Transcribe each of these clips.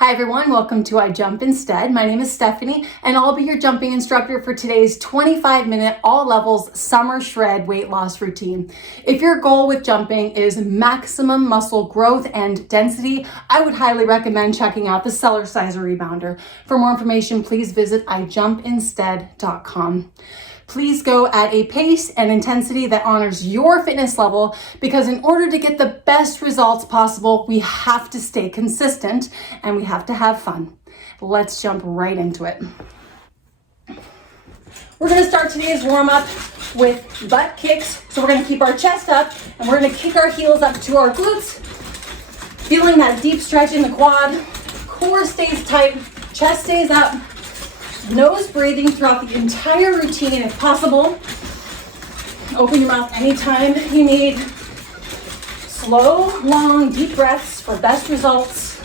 Hi everyone, welcome to I Jump Instead. My name is Stephanie and I'll be your jumping instructor for today's 25-minute all levels summer shred weight loss routine. If your goal with jumping is maximum muscle growth and density, I would highly recommend checking out the Cellar Sizer Rebounder. For more information, please visit ijumpinstead.com. Please go at a pace and intensity that honors your fitness level, because in order to get the best results possible, we have to stay consistent and we have to have fun. Let's jump right into it. We're gonna start today's warm up with butt kicks. So we're gonna keep our chest up and we're gonna kick our heels up to our glutes, feeling that deep stretch in the quad. Core stays tight, chest stays up. Nose breathing throughout the entire routine if possible. Open your mouth anytime you need. Slow, long, deep breaths for best results.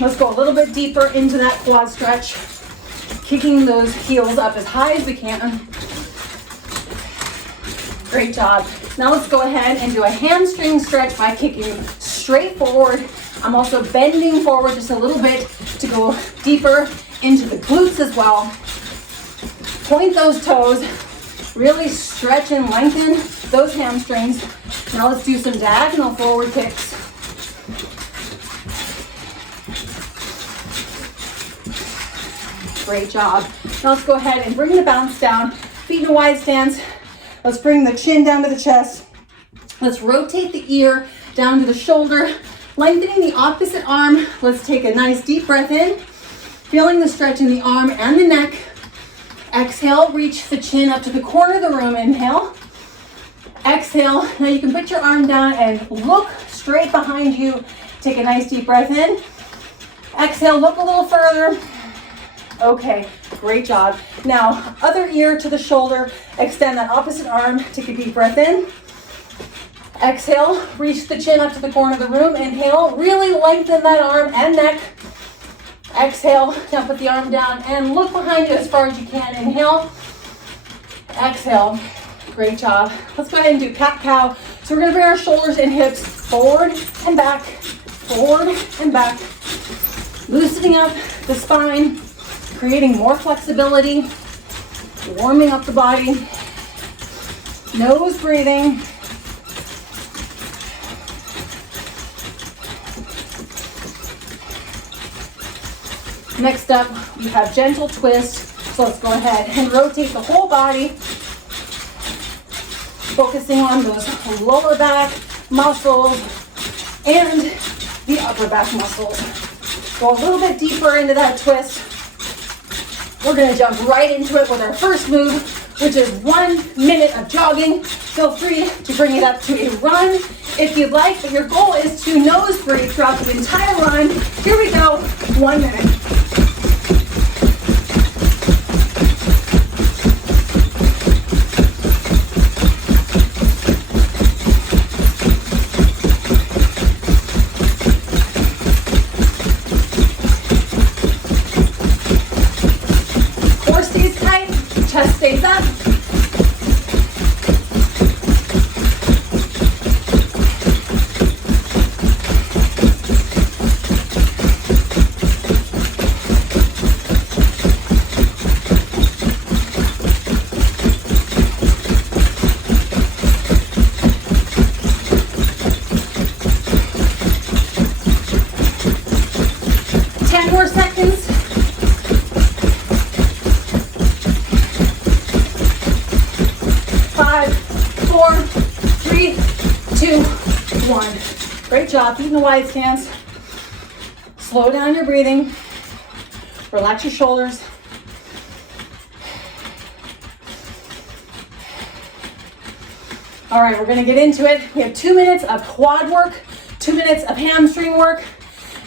Let's go a little bit deeper into that quad stretch. Kicking those heels up as high as we can. Great job. Now let's go ahead and do a hamstring stretch by kicking straight forward. I'm also bending forward just a little bit to go deeper into the glutes as well. Point those toes, really stretch and lengthen those hamstrings. Now let's do some diagonal forward kicks. Great job. Now let's go ahead and bring the bounce down, feet in a wide stance. Let's bring the chin down to the chest. Let's rotate the ear down to the shoulder, lengthening the opposite arm. Let's take a nice deep breath in. Feeling the stretch in the arm and the neck. Exhale, reach the chin up to the corner of the room. Inhale. Exhale. Now you can put your arm down and look straight behind you. Take a nice deep breath in. Exhale, look a little further. Okay, great job. Now, other ear to the shoulder. Extend that opposite arm. Take a deep breath in. Exhale, reach the chin up to the corner of the room. Inhale, really lengthen that arm and neck. Exhale, now put the arm down and look behind you as far as you can. Inhale, exhale, great job. Let's go ahead and do cat-cow. So we're gonna bring our shoulders and hips forward and back, loosening up the spine, creating more flexibility, warming up the body, nose breathing. Next up, we have gentle twist. So let's go ahead and rotate the whole body, focusing on those lower back muscles and the upper back muscles. Go a little bit deeper into that twist. We're gonna jump right into it with our first move, which is 1 minute of jogging. Feel free to bring it up to a run if you'd like, but your goal is to nose breathe throughout the entire run. Here we go, 1 minute. Core stays tight, chest stays up. More seconds. 5, 4, 3, 2, 1. Great job. Feet in a wide stance. Slow down your breathing. Relax your shoulders. All right, we're going to get into it. We have 2 minutes of quad work, 2 minutes of hamstring work,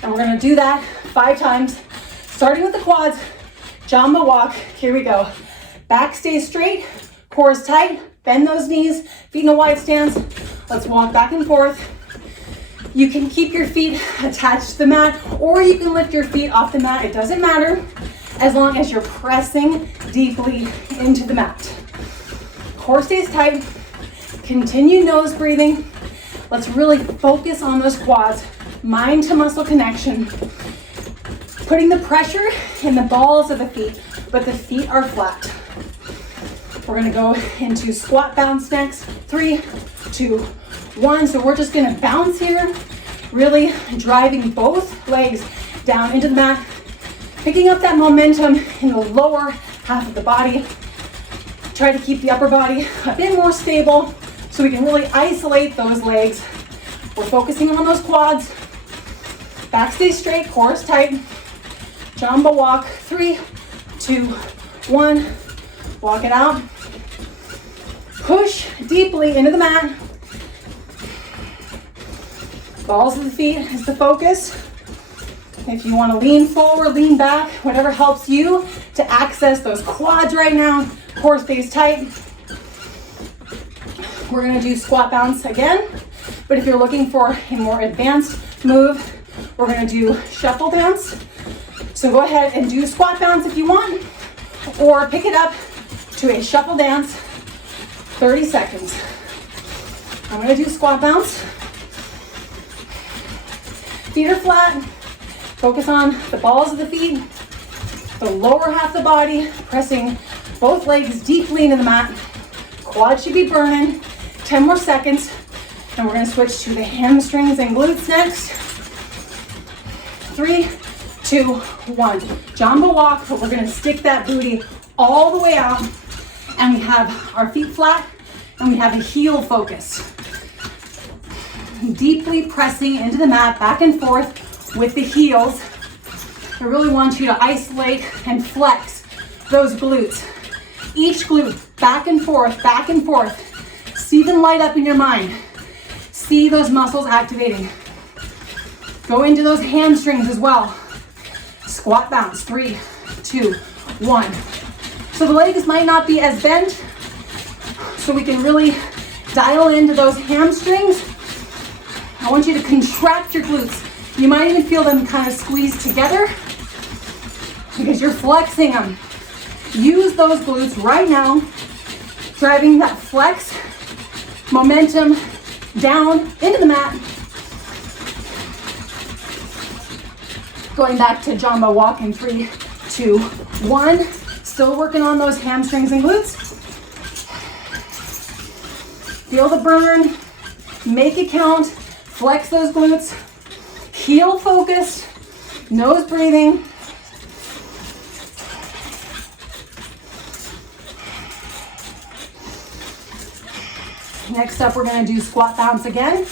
and we're going to do that 5 times, starting with the quads. Jamba walk. Here we go. Back stays straight, core is tight, bend those knees, feet in a wide stance. Let's walk back and forth. You can keep your feet attached to the mat, or you can lift your feet off the mat. It doesn't matter, as long as you're pressing deeply into the mat. Core stays tight. Continue nose breathing. Let's really focus on those quads. mind to muscle connection. Putting the pressure in the balls of the feet, but the feet are flat. We're gonna go into squat bounce next. 3, 2, 1. So we're just gonna bounce here, really driving both legs down into the mat, picking up that momentum in the lower half of the body. Try to keep the upper body a bit more stable so we can really isolate those legs. We're focusing on those quads. Back stays straight, core is tight. Jumbo walk. 3, 2, 1. Walk it out. Push deeply into the mat. Balls of the feet is the focus. If you want to lean forward, lean back, whatever helps you to access those quads right now. Core stays tight. We're going to do squat bounce again, but if you're looking for a more advanced move, we're going to do shuffle bounce. So go ahead and do squat bounce if you want, or pick it up to a shuffle dance, 30 seconds. I'm going to do squat bounce. Feet are flat. Focus on the balls of the feet, the lower half of the body, pressing both legs deeply into the mat. Quad should be burning. 10 more seconds. And we're going to switch to the hamstrings and glutes next. 3, 2, 1. Jumbo walk, but we're going to stick that booty all the way out. And we have our feet flat, and we have a heel focus. Deeply pressing into the mat, back and forth with the heels. I really want you to isolate and flex those glutes. Each glute, back and forth, back and forth. See them light up in your mind. See those muscles activating. Go into those hamstrings as well. Squat bounce, 3, 2, 1. So the legs might not be as bent, so we can really dial into those hamstrings. I want you to contract your glutes. You might even feel them kind of squeeze together because you're flexing them. Use those glutes right now, driving that flex, momentum down into the mat. Going back to jumbo walk in 3, 2, 1. Still working on those hamstrings and glutes. Feel the burn, make it count, flex those glutes. Heel focused, nose breathing. Next up, we're going to do squat bounce again,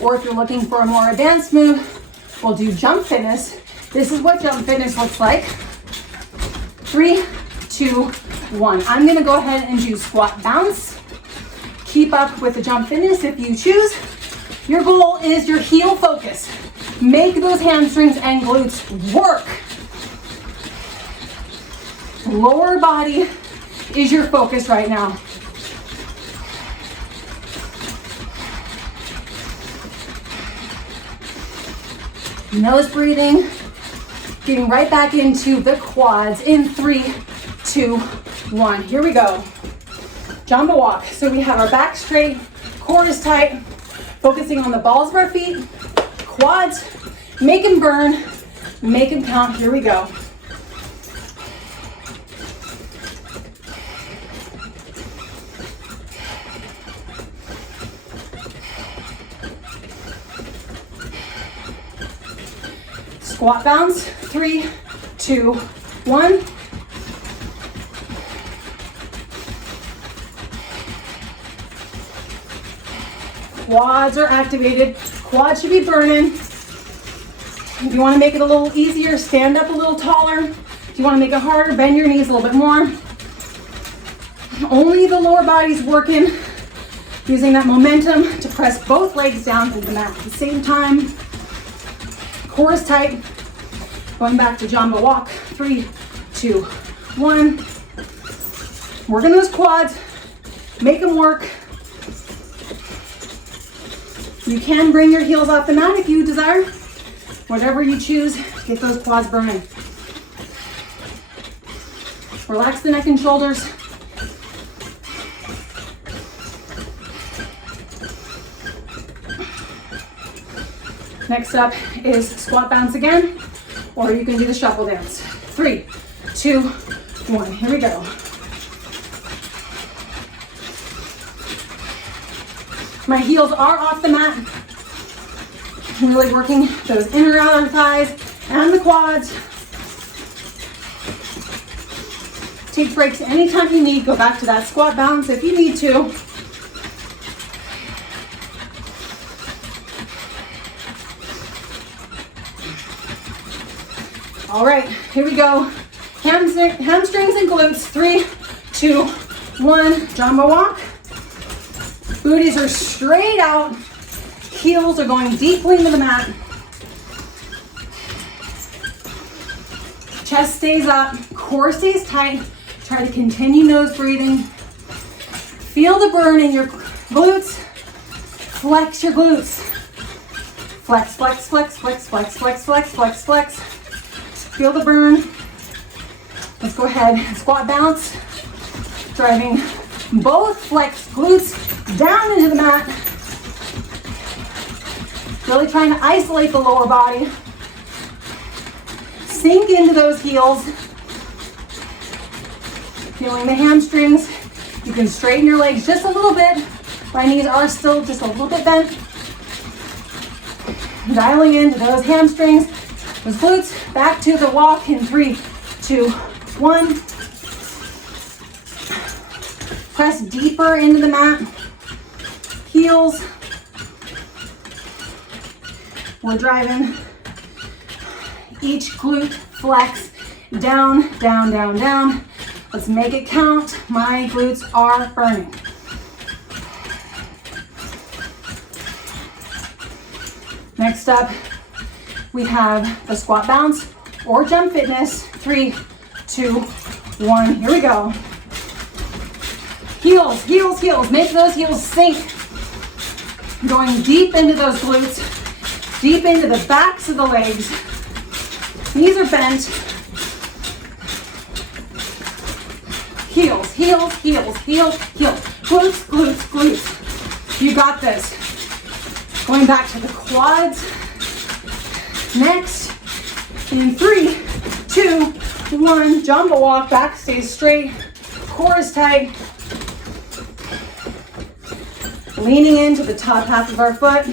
or if you're looking for a more advanced move, we'll do jump fitness. This is what jump fitness looks like. 3, 2, 1. I'm going to go ahead and do squat bounce. Keep up with the jump fitness if you choose. Your goal is your heel focus. Make those hamstrings and glutes work. Lower body is your focus right now. Nose breathing, getting right back into the quads in 3, 2, 1. Here we go. Jumbo walk. So we have our back straight, core is tight, focusing on the balls of our feet, quads, make them burn, make them count. Here we go. Squat bounce, 3, 2, 1. Quads are activated. Quads should be burning. If you want to make it a little easier, stand up a little taller. If you want to make it harder, bend your knees a little bit more. Only the lower body's working, using that momentum to press both legs down to the mat at the same time. Core is tight. Going back to jumbo walk. 3, 2, 1. Working those quads. Make them work. You can bring your heels off the mat if you desire. Whatever you choose, get those quads burning. Relax the neck and shoulders. Next up is squat bounce again, or you can do the shuffle dance. 3, 2, 1, here we go. My heels are off the mat. I'm really working those inner outer thighs and the quads. Take breaks anytime you need. Go back to that squat bounce if you need to. All right, here we go. Hamstrings and glutes. 3, 2, 1. Jumbo walk. Booties are straight out. Heels are going deeply into the mat. Chest stays up. Core stays tight. Try to continue nose breathing. Feel the burn in your glutes. Flex your glutes. Flex, flex, flex, flex, flex, flex, flex, flex, flex. Feel the burn. Let's go ahead and squat bounce. Driving both flex glutes down into the mat. Really trying to isolate the lower body. Sink into those heels. Feeling the hamstrings. You can straighten your legs just a little bit. My knees are still just a little bit bent. Dialing into those hamstrings, those glutes. Back to the walk in 3, 2, 1. Press deeper into the mat. Heels. We're driving each glute flex down, down, down, down. Let's make it count. My glutes are burning. Next up, we have the squat bounce or jump fitness. 3, 2, 1. Here we go. Heels, heels, heels. Make those heels sink. Going deep into those glutes, deep into the backs of the legs. Knees are bent. Heels, heels, heels, heels, heels. Glutes, glutes, glutes. You got this. Going back to the quads. Next, in 3, 2, 1. Jumbo walk, back stays straight. Core is tight. Leaning into the top half of our foot.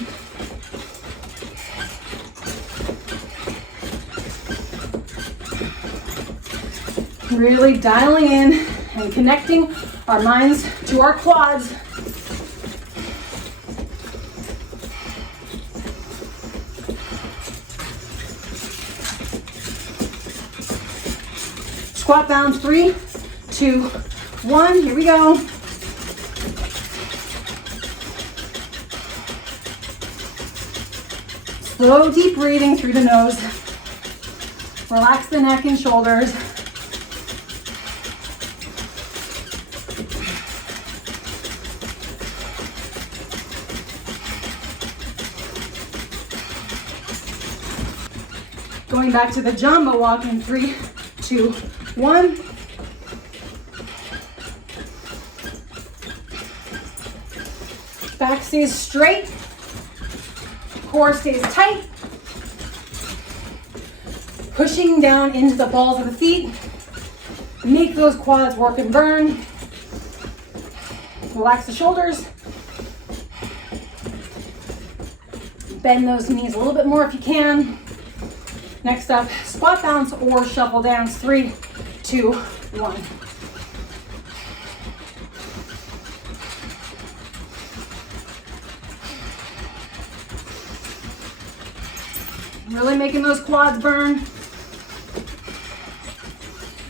Really dialing in and connecting our minds to our quads. Squat bounce. 3, 2, 1. Here we go. Slow, deep breathing through the nose. Relax the neck and shoulders. Going back to the jumbo walk in 3, 2, 1. Back stays straight. Core stays tight. Pushing down into the balls of the feet. Make those quads work and burn. Relax the shoulders. Bend those knees a little bit more if you can. Next up, squat bounce or shuffle dance. 3, 2, 1. Really making those quads burn.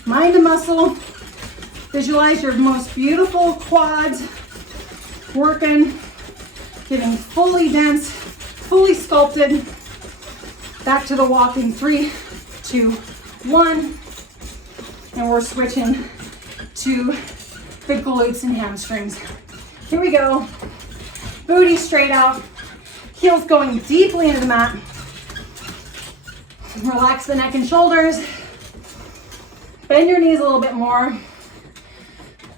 Mind and muscle. Visualize your most beautiful quads working, getting fully dense, fully sculpted. Back to the walk in 3, 2, 1. And we're switching to the glutes and hamstrings. Here we go. Booty straight out. Heels going deeply into the mat. Relax the neck and shoulders. Bend your knees a little bit more.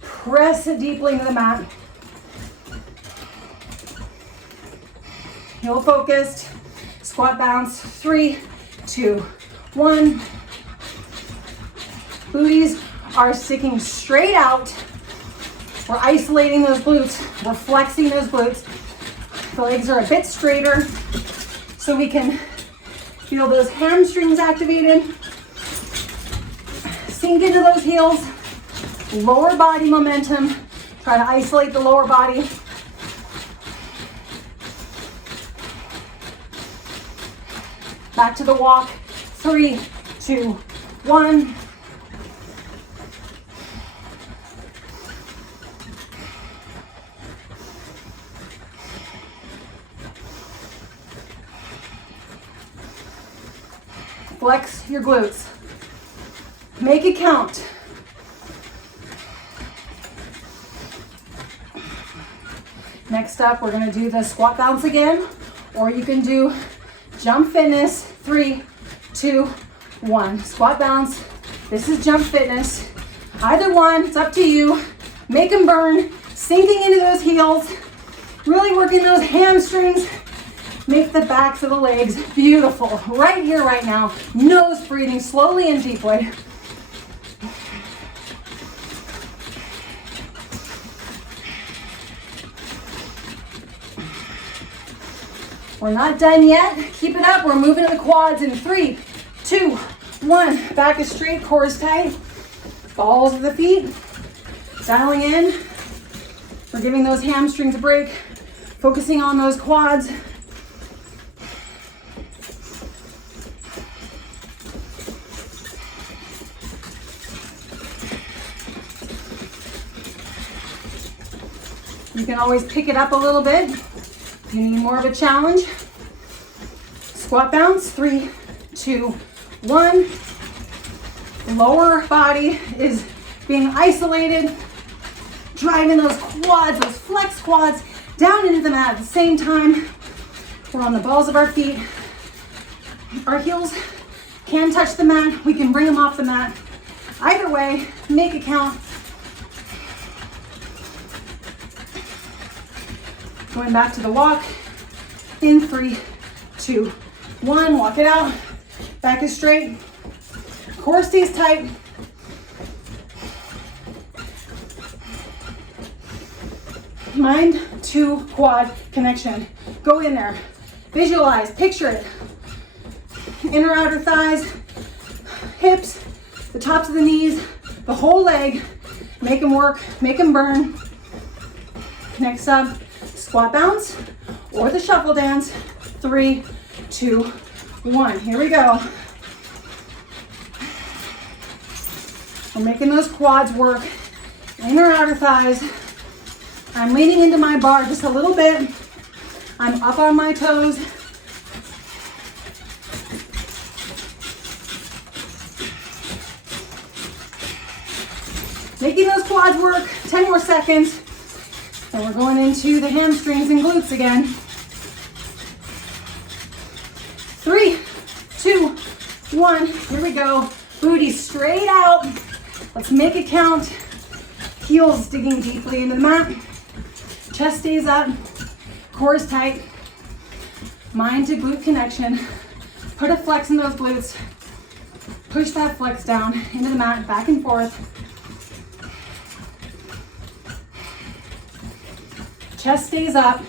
Press it deeply into the mat. Heel focused. Squat bounce, 3, 2, 1. Booties are sticking straight out. We're isolating those glutes. We're flexing those glutes. The legs are a bit straighter so we can feel those hamstrings activated. Sink into those heels. Lower body momentum. Try to isolate the lower body. Back to the walk. 3, 2, 1. Flex your glutes. Make it count. Next up, we're gonna do the squat bounce again, or you can do jump fitness. 3, 2, 1. Squat bounce. This is jump fitness. Either one, it's up to you. Make them burn, sinking into those heels, really working those hamstrings. Make the backs of the legs beautiful. Right here, right now. Nose breathing slowly and deeply. We're not done yet. Keep it up. We're moving to the quads in 3, 2, 1. Back is straight, core is tight. Balls of the feet. Dialing in. We're giving those hamstrings a break. Focusing on those quads. You can always pick it up a little bit if you need more of a challenge. Squat bounce, 3, 2, 1. Lower body is being isolated, driving those quads, those flex quads down into the mat at the same time. We're on the balls of our feet. Our heels can touch the mat. We can bring them off the mat. Either way, make it count. Going back to the walk in 3, 2, 1. Walk it out. Back is straight. Core stays tight. Mind to quad connection. Go in there. Visualize, picture it. Inner outer thighs, hips, the tops of the knees, the whole leg. Make them work, make them burn. Next up, squat bounce or the shuffle dance. 3, 2, 1. Here we go. We're making those quads work. Inner outer thighs. I'm leaning into my bar just a little bit. I'm up on my toes. Making those quads work. 10 more seconds. And we're going into the hamstrings and glutes again. 3, 2, 1. Here we go. Booty straight out. Let's make it count. Heels digging deeply into the mat. Chest stays up. Core is tight. Mind to glute connection. Put a flex in those glutes. Push that flex down into the mat, back and forth. Chest stays up.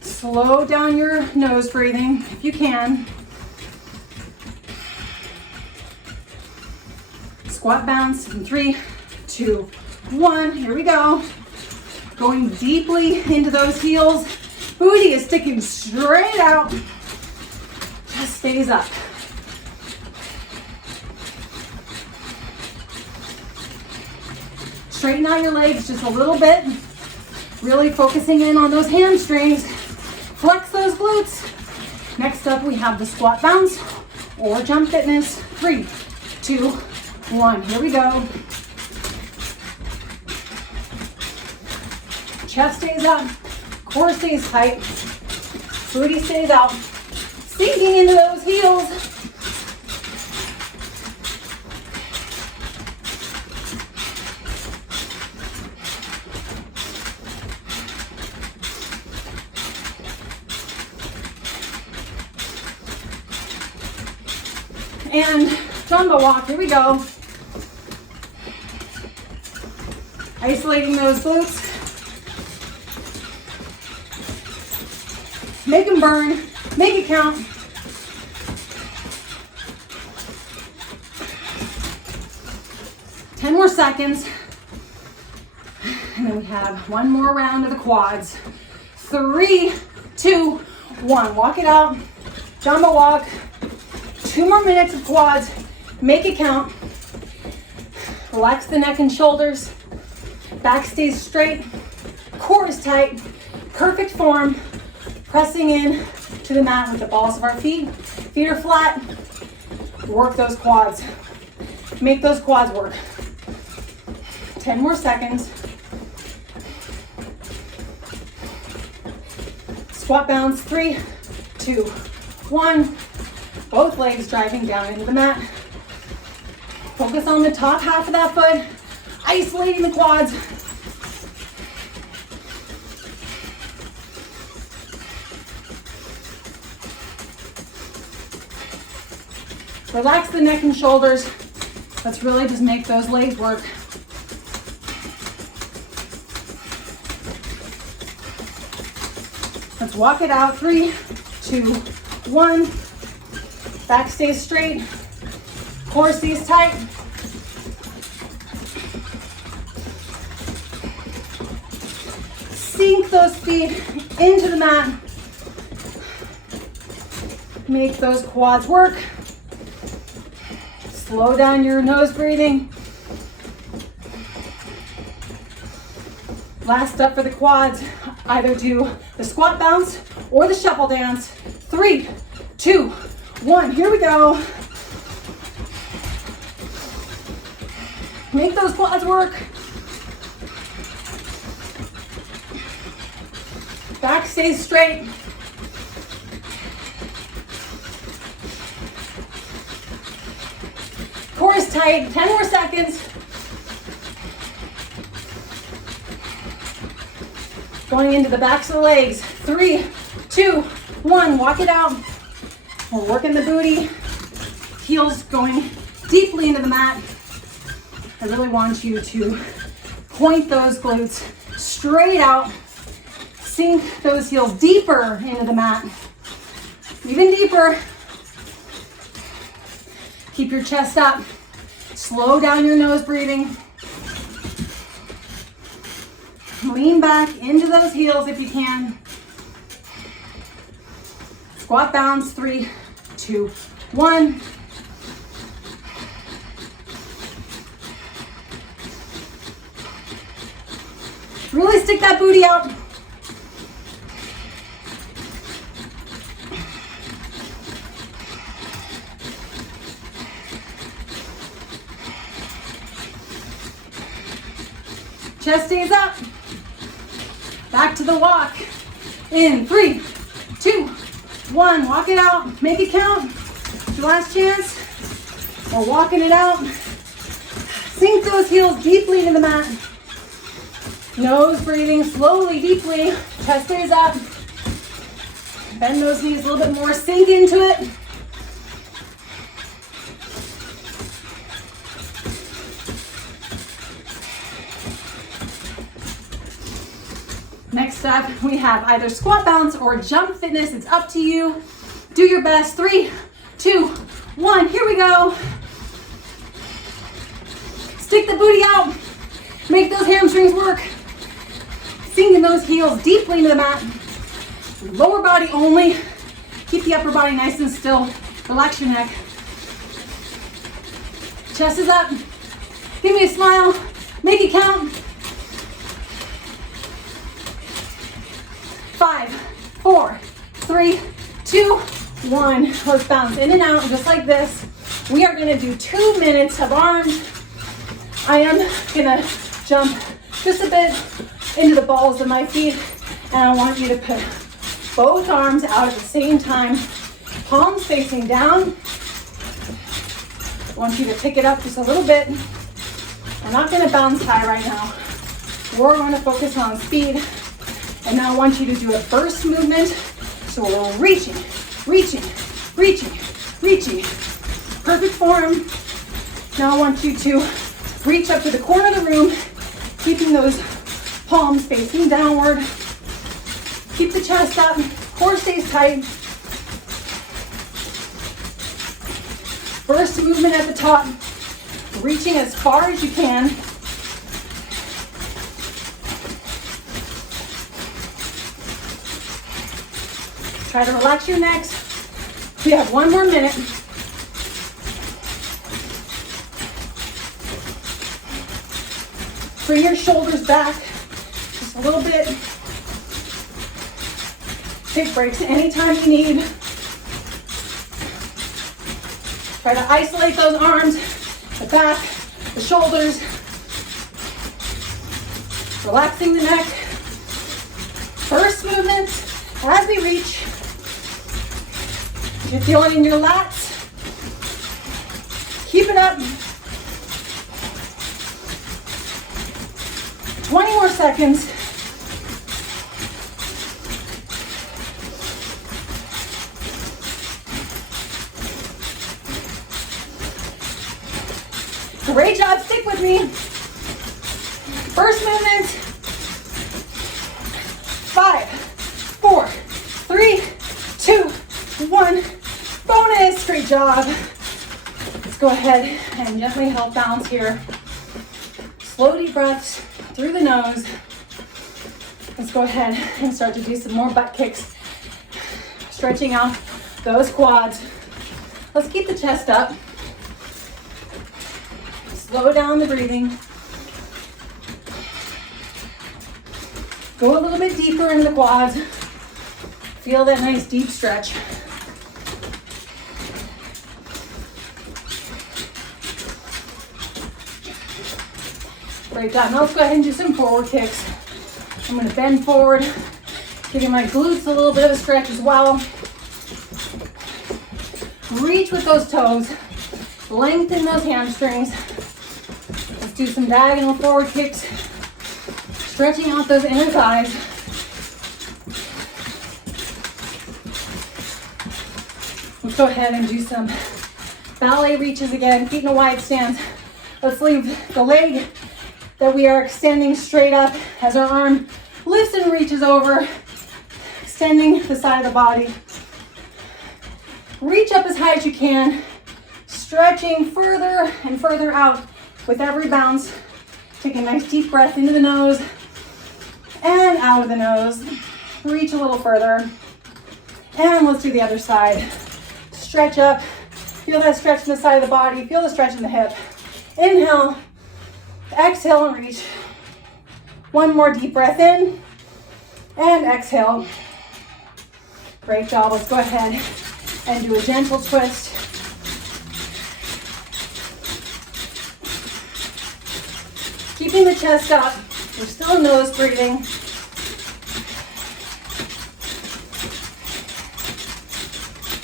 Slow down your nose breathing if you can. Squat bounce in 3, 2, 1. Here we go. Going deeply into those heels. Booty is sticking straight out. Chest stays up. Straighten out your legs just a little bit. Really focusing in on those hamstrings. Flex those glutes. Next up, we have the squat bounce or jump fitness. 3, 2, 1. Here we go. Chest stays up. Core stays tight. Booty stays out. Sinking into those heels. and jumbo walk. Here we go. Isolating those glutes. Make them burn. Make it count. Ten more seconds. And then we have one more round of the quads. 3, 2, 1. Walk it out. Jumbo walk. 2 more minutes of quads. Make it count. Relax the neck and shoulders. Back stays straight. Core is tight. Perfect form. Pressing in to the mat with the balls of our feet. Feet are flat. Work those quads. Make those quads work. 10 more seconds. Squat bounce. 3, 2, 1. Both legs driving down into the mat. Focus on the top half of that foot. Isolating the quads. Relax the neck and shoulders. Let's really just make those legs work. Let's walk it out. 3, 2, 1. Back stays straight. Core stays tight. Sink those feet into the mat. Make those quads work. Slow down your nose breathing. Last up for the quads. Either do the squat bounce or the shuffle dance. 3, 2, 1. Here we go. Make those quads work. Back stays straight. Core is tight. 10 more seconds. Going into the backs of the legs. 3, 2, 1. Walk it out. We're working the booty. Heels going deeply into the mat. I really want you to point those glutes straight out. Sink those heels deeper into the mat. Even deeper. Keep your chest up. Slow down your nose breathing. Lean back into those heels if you can. Squat bounce. 3, 2, 1. Really stick that booty out. Chest stays up. Back to the walk. In 3, 2, 1. Walk it out. Make it count. Your last chance. We're walking it out. Sink those heels deeply into the mat. Nose breathing slowly, deeply. Chest stays up. Bend those knees a little bit more. Sink into it. Next up, we have either squat bounce or jump fitness. It's up to you. Do your best. 3, 2, 1. Here we go. Stick the booty out. Make those hamstrings work. Sinking those heels deeply into the mat. Lower body only. Keep the upper body nice and still. Relax your neck. Chest is up. Give me a smile. Make it count. 5, 4, 3, 2, 1. Let's bounce in and out just like this. We are gonna do 2 minutes of arms. I am gonna jump just a bit into the balls of my feet, and I want you to put both arms out at the same time, palms facing down. I want you to pick it up just a little bit. We're not gonna bounce high right now. We're gonna focus on speed. And now I want you to do a burst movement. So we're reaching, reaching, reaching, reaching, Perfect form. Now I want you to reach up to the corner of the room, keeping those palms facing downward. Keep the chest up, core stays tight. First movement at the top, reaching as far as you can. Try to relax your necks. We have 1 more minute. Bring your shoulders back just a little bit. Take breaks anytime you need. Try to isolate those arms, the back, the shoulders. Relaxing the neck. First movement as we reach. You're feeling in your lats. Keep it up. 20 more seconds. Great job, stick with me. First movement. 5, 4, 3, 2, 1. Bonus, great job. Let's go ahead and gently help balance here. Slow deep breaths through the nose. Let's go ahead and start to do some more butt kicks. Stretching out those quads. Let's keep the chest up. Slow down the breathing. Go a little bit deeper into the quads. Feel that nice deep stretch. Great job. Now let's go ahead and do some forward kicks. I'm going to bend forward, giving my glutes a little bit of a stretch as well. Reach with those toes. Lengthen those hamstrings. Let's do some diagonal forward kicks. Stretching out those inner thighs. Let's go ahead and do some ballet reaches again. Feet in a wide stance. Let's leave the leg that we are extending straight up as our arm lifts and reaches over, extending the side of the body. Reach up as high as you can, stretching further and further out with every bounce. Take a nice deep breath into the nose and out of the nose. Reach a little further. And let's do the other side. Stretch up. Feel that stretch in the side of the body. Feel the stretch in the hip. Inhale. Exhale and reach. One more deep breath in. And exhale. Great job. Let's go ahead and do a gentle twist. Keeping the chest up. We're still nose breathing.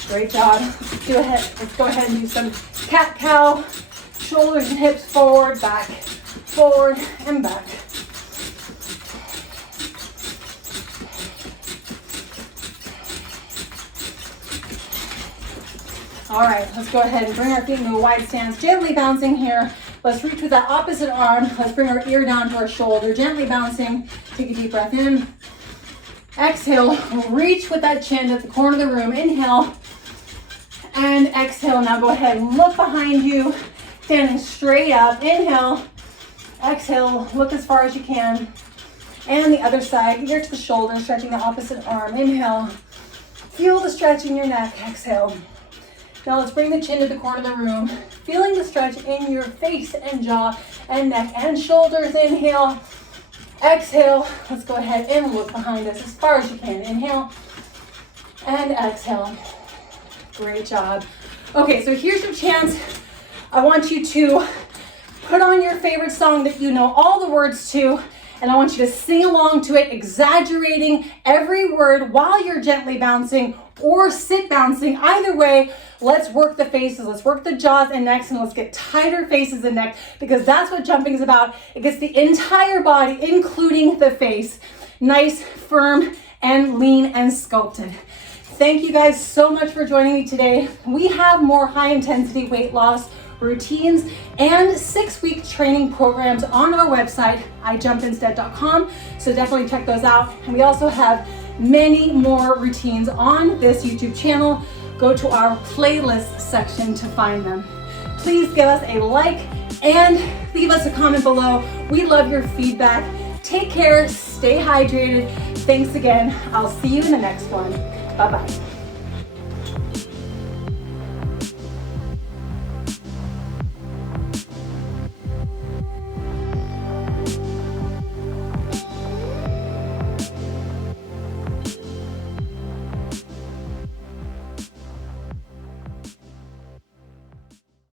Great job. Let's go ahead and do some cat-cow. Shoulders and hips forward, back, forward, and back. All right, let's go ahead and bring our feet into a wide stance, gently bouncing here. Let's reach with that opposite arm. Let's bring our ear down to our shoulder, gently bouncing. Take a deep breath in. Exhale, reach with that chin at the corner of the room. Inhale and exhale. Now go ahead and look behind you, standing straight up. Inhale, exhale, look as far as you can. And the other side, ear to the shoulder, stretching the opposite arm. Inhale, feel the stretch in your neck. Exhale. Now let's bring the chin to the corner of the room, feeling the stretch in your face and jaw and neck and shoulders. Inhale, exhale. Let's go ahead and look behind us as far as you can. Inhale and exhale. Great job. Okay, so here's your chance. I want you to put on your favorite song that you know all the words to, and I want you to sing along to it, exaggerating every word while you're gently bouncing or sit bouncing. Either way, let's work the faces, let's work the jaws and necks, and let's get tighter faces and neck, because that's what jumping is about. It gets the entire body, including the face, nice, firm, and lean and sculpted. Thank you guys so much for joining me today. We have more high intensity weight loss routines and 6-week training programs on our website, ijumpinstead.com. So definitely check those out. And we also have many more routines on this YouTube channel. Go to our playlist section to find them. Please give us a like and leave us a comment below. We love your feedback. Take care, stay hydrated. Thanks again. I'll see you in the next one. Bye-bye.